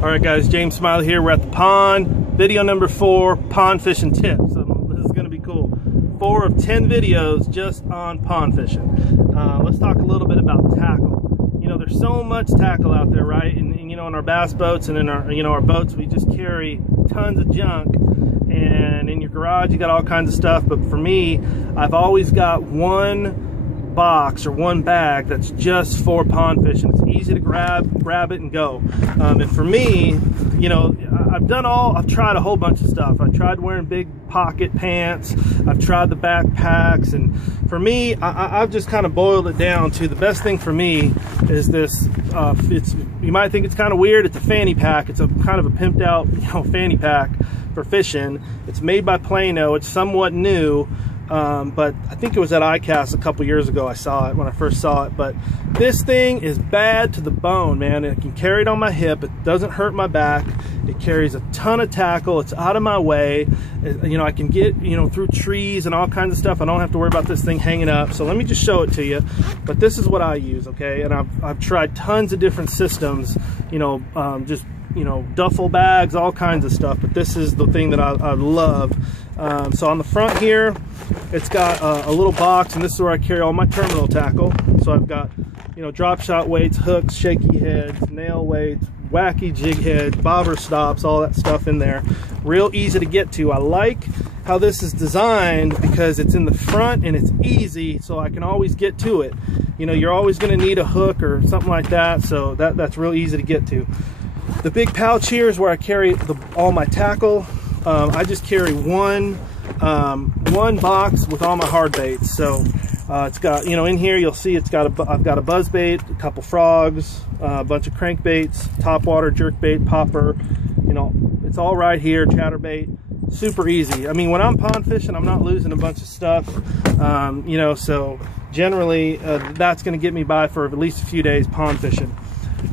Alright guys, James Smiley here. We're at the pond. Video number 4, pond fishing tips. So this is going to be cool. 4 of 10 videos just on pond fishing. Let's talk a little bit about tackle. You know, there's so much tackle out there, right? And you know, in our bass boats and in our, our boats, we just carry tons of junk. And in your garage, you got all kinds of stuff. But for me, I've always got one box or one bag that's just for pond fishing. It's easy to grab it and go. And for me, you know, I've tried a whole bunch of stuff. I tried wearing big pocket pants. I've tried the backpacks, and for me, I've just kind of boiled it down to the best thing for me is this. You might think it's kind of weird. It's a fanny pack. It's a kind of a pimped out, fanny pack for fishing. It's made by Plano. It's somewhat new. But I think it was at ICAST a couple years ago I saw it when I first saw it. But this thing is bad to the bone, man. I can carry it on my hip. It doesn't hurt my back. It carries a ton of tackle. It's out of my way. I can get through trees and all kinds of stuff. I don't have to worry about this thing hanging up. So let me just show it to you. But this is what I use, okay? And I've tried tons of different systems. Duffel bags, all kinds of stuff. But this is the thing that I love. So on the front here, it's got a little box, and this is where I carry all my terminal tackle. So I've got, drop shot weights, hooks, shaky heads, nail weights, wacky jig heads, bobber stops, all that stuff in there. Real easy to get to. I like how this is designed because it's in the front and it's easy, so I can always get to it. You're always going to need a hook or something like that, so that's real easy to get to. The big pouch here is where I carry all my tackle. I just carry one box with all my hard baits. So it's got, in here you'll see I've got a buzz bait, a couple frogs, a bunch of crankbaits, topwater, jerkbait, popper. It's all right here, chatterbait. Super easy. I mean, when I'm pond fishing, I'm not losing a bunch of stuff. So generally that's going to get me by for at least a few days pond fishing.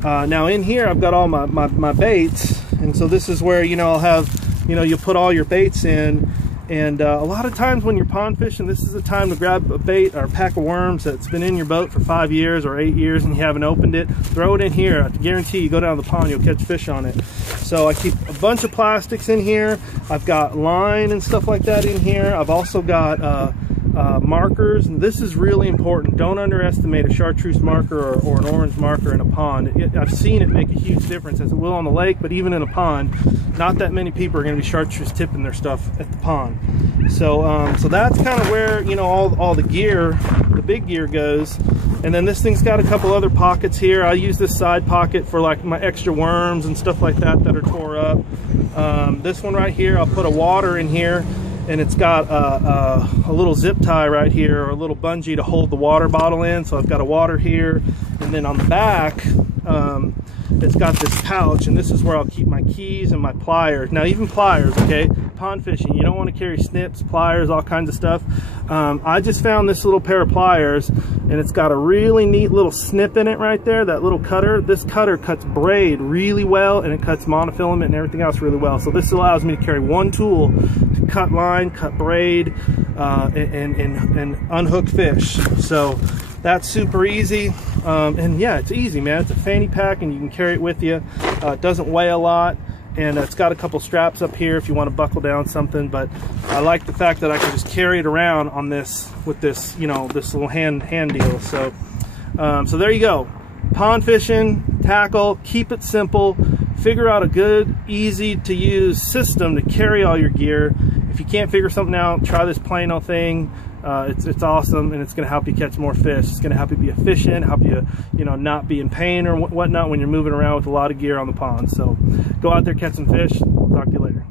Now in here I've got all my baits, and so this is where I'll have you put all your baits in, and a lot of times when you're pond fishing, this is the time to grab a bait or a pack of worms that's been in your boat for 5 years or 8 years and you haven't opened it. Throw it in here. I guarantee you go down the pond, you'll catch fish on it. So I keep a bunch of plastics in here. I've got line and stuff like that in here. I've also got markers, and this is really important. Don't underestimate a chartreuse marker or an orange marker in a pond. I've seen it make a huge difference, as it will on the lake, but even in a pond, not that many people are going to be chartreuse tipping their stuff at the pond. So so that's kind of where all the gear, the big gear goes. And then this thing's got a couple other pockets here. I use this side pocket for like my extra worms and stuff like that are tore up. This one right here, I'll put a water in here. And it's got a little zip tie right here, or a little bungee to hold the water bottle in. So I've got a water here, and then on the back it's got this pouch, and this is where I'll keep my keys and my pliers. Now even pliers, okay, pond fishing, you don't want to carry snips, pliers, all kinds of stuff. I just found this little pair of pliers, and it's got a really neat little snip in it right there, that little cutter. This cutter cuts braid really well, and it cuts monofilament and everything else really well. So this allows me to carry one tool to cut line, cut braid, and unhook fish. So that's super easy. And yeah, it's easy, man. It's a fanny pack, and you can carry it with you. It doesn't weigh a lot, and it's got a couple straps up here if you want to buckle down something. But I like the fact that I can just carry it around on this with this, this little hand deal. So so there you go. Pond fishing, tackle, keep it simple. Figure out a good, easy to use system to carry all your gear. If you can't figure something out, try this Plano thing. It's awesome, and it's going to help you catch more fish. It's going to help you be efficient, help you, not be in pain or whatnot when you're moving around with a lot of gear on the pond. So go out there, catch some fish. Talk to you later.